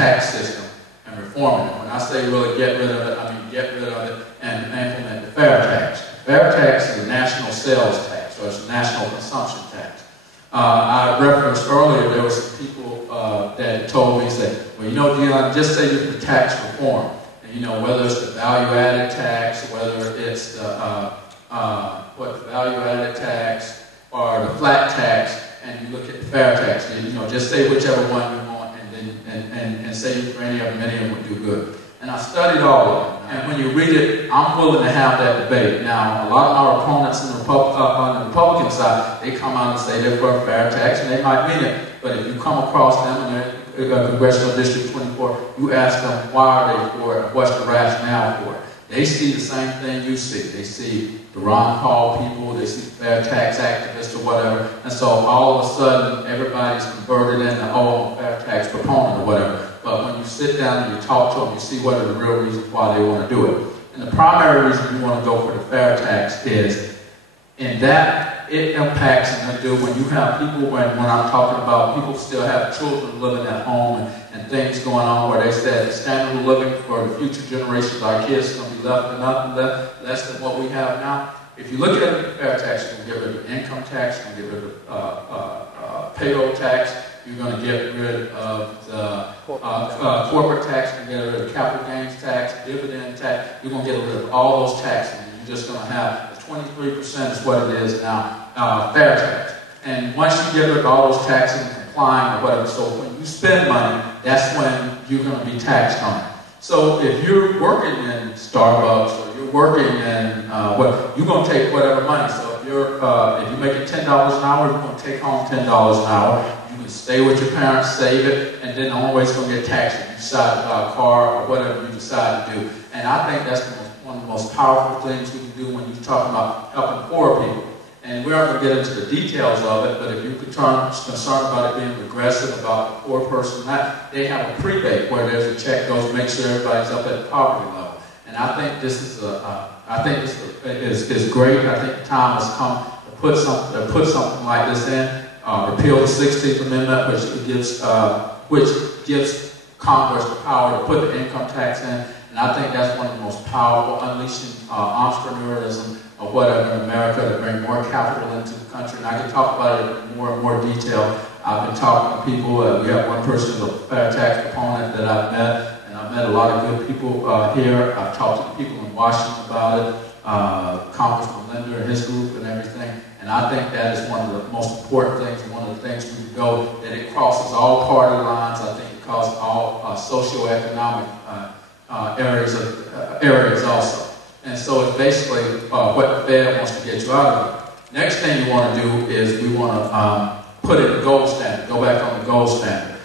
tax system and reforming it. When I say really get rid of it, I mean get rid of it and implement the fair tax. The fair tax is a national sales tax, or it's a national consumption tax. I referenced earlier there were some people that told me, said, well, you know, Deon, just say you're for tax reform. And, you know, whether it's the value-added tax, whether it's the value-added tax or the flat tax, and you look at the fair tax. You know, just say whichever one you want, and say you for any of them. Many of them would do good. And I studied all of them. And when you read it, I'm willing to have that debate. Now, a lot of our opponents on the Republican side, they come out and say they're for a fair tax, and they might mean it. But if you come across them in their Congressional District 24, you ask them why are they for it, what's the rationale for it. They see the same thing you see. They see the Ron Paul people, they see the fair tax activists or whatever, and so all of a sudden everybody's converted into, oh, I'm a fair tax proponent or whatever. But when you sit down and you talk to them, you see what are the real reasons why they want to do it. And the primary reason you want to go for the fair tax is in that it impacts and they do when you have people, when I'm talking about people still have children living at home and things going on where they said the standard of living for the future generations, our kids, is going to be left with nothing less than what we have now. If you look at the fair tax, you're going to get rid of income tax, you're going to get rid of payroll tax, you're going to get rid of the corporate tax, you're going to get rid of capital gains tax, dividend tax, you're going to get rid of all those taxes. And you're just going to have 23% is what it is now, fair tax. And once you get rid of all those taxes and complying or whatever, so when you spend money, that's when you're going to be taxed on it. So if you're working in Starbucks or you're working in you're going to take whatever money. So if you're making $10 an hour, you're going to take home $10 an hour. You can stay with your parents, save it, and then always going to get taxed if you decide to buy a car or whatever you decide to do. And I think that's one of the most powerful things we can do when you're talking about helping poor people. And we aren't going to get into the details of it, but if you're concerned about it being regressive, about the poor person, they have a prebate where there's a check goes to make sure everybody's up at the poverty level. And I think this is is great. I think the time has come to put something like this in. Repeal the 16th Amendment, which gives Congress the power to put the income tax in. And I think that's one of the most powerful, unleashing entrepreneurism or whatever in America to bring more capital into the country. And I can talk about it in more and more detail. I've been talking to people. We have one person who's a fair tax proponent that I've met, and I've met a lot of good people here. I've talked to the people in Washington about it, Congressman Linder and his group and everything. And I think that is one of the most important things, and one of the things we can go, that it crosses all party lines. I think it crosses all socioeconomic areas also. And so it's basically what the Fed wants to get you out of it. Next thing you want to do is we want to put in the gold standard, go back on the gold standard.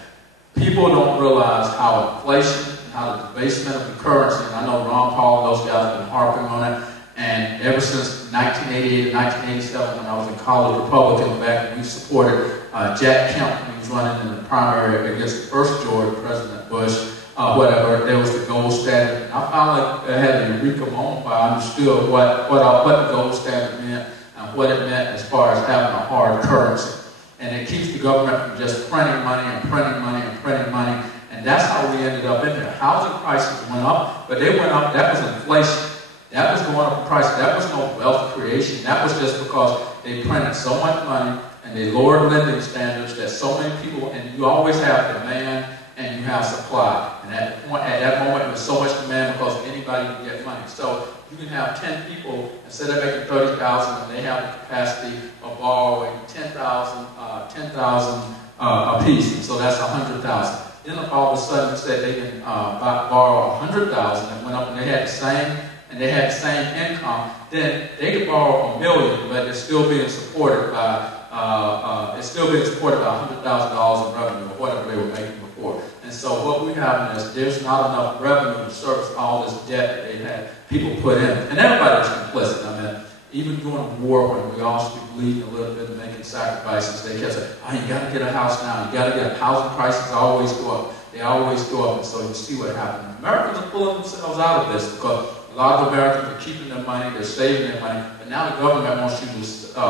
People don't realize how inflation and how the debasement of the currency, and I know Ron Paul and those guys have been harping on it, and ever since 1988 and 1987 when I was in college Republican back when we supported Jack Kemp when he was running in the primary against the first George President Bush, whatever, there was the gold standard. And I finally had a eureka moment where I understood what the gold standard meant and what it meant as far as having a hard currency. And it keeps the government from just printing money and printing money and printing money. And that's how we ended up in there. Housing prices went up, but they went up. That was inflation. That was going up in price. That was no wealth creation. That was just because they printed so much money and they lowered lending standards that so many people, and you always have demand and you have supply. And at that moment, there was so much demand because anybody can get money. So you can have 10 people, instead of making $30,000, and they have the capacity of borrowing $10,000 a piece. And so that's $100,000. Then all of a sudden, you said they can borrow $100,000 and went up, and they had the same income. Then they could borrow $1 million, but it's still being supported by $100,000 in revenue or whatever they were making before. And so what we have is there's not enough revenue to service all this debt that they had people put in. And everybody's complicit. I mean, even during war when we all should be bleeding a little bit and making sacrifices, they kept saying, oh, you got to get a house now. You got to get housing prices always go up. They always go up. And so you see what happened. Americans are pulling themselves out of this because a lot of Americans are keeping their money, they're saving their money, but now the government wants you to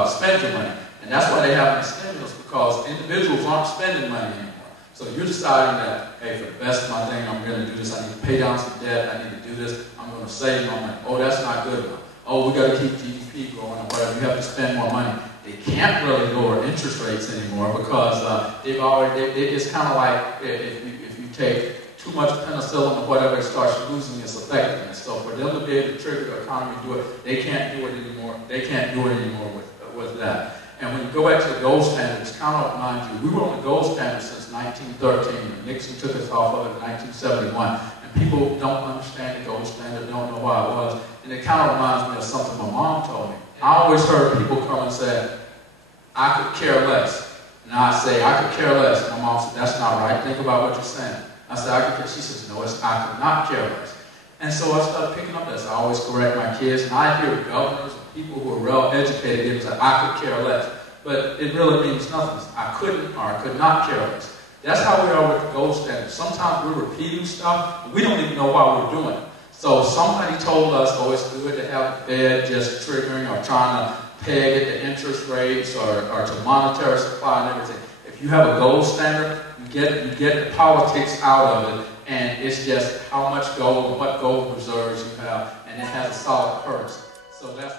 spend your money. And that's why they have the stimulus, because individuals aren't spending money anymore. So you're deciding that, hey, for the best of my thing, I'm going to do this. I need to pay down some debt. I need to do this. I'm going to save my money. Oh, that's not good enough. Oh, we got to keep GDP growing or whatever. You have to spend more money. They can't really lower interest rates anymore because it's kind of like if you take too much penicillin or whatever, it starts losing its effectiveness. So for them to be able to trigger the economy to do it, they can't do it anymore. They can't do it anymore with that. And when you go back to the gold standard, it's kind of mind you, we were on the gold standard since 1913, and Nixon took us off of it in 1971. And people don't understand the gold standard, don't know why it was. And it kind of reminds me of something my mom told me. I always heard people come and say, I could care less. And I say, I could care less. And my mom said, that's not right. Think about what you're saying. I said, I could care. She says, no, I could not care less. And so I started picking up this. I always correct my kids. And I hear governors and people who are well educated, they say, I could care less. But it really means nothing. I couldn't or I could not care less. That's how we are with the gold standard. Sometimes we're repeating stuff, but we don't even know why we're doing it. So somebody told us, oh, it's good to have the Fed just triggering or trying to peg at the interest rates or to monetary supply and everything. If you have a gold standard, you get the politics out of it, and it's just how much gold and what gold reserves you have, and it has a solid purpose. So that's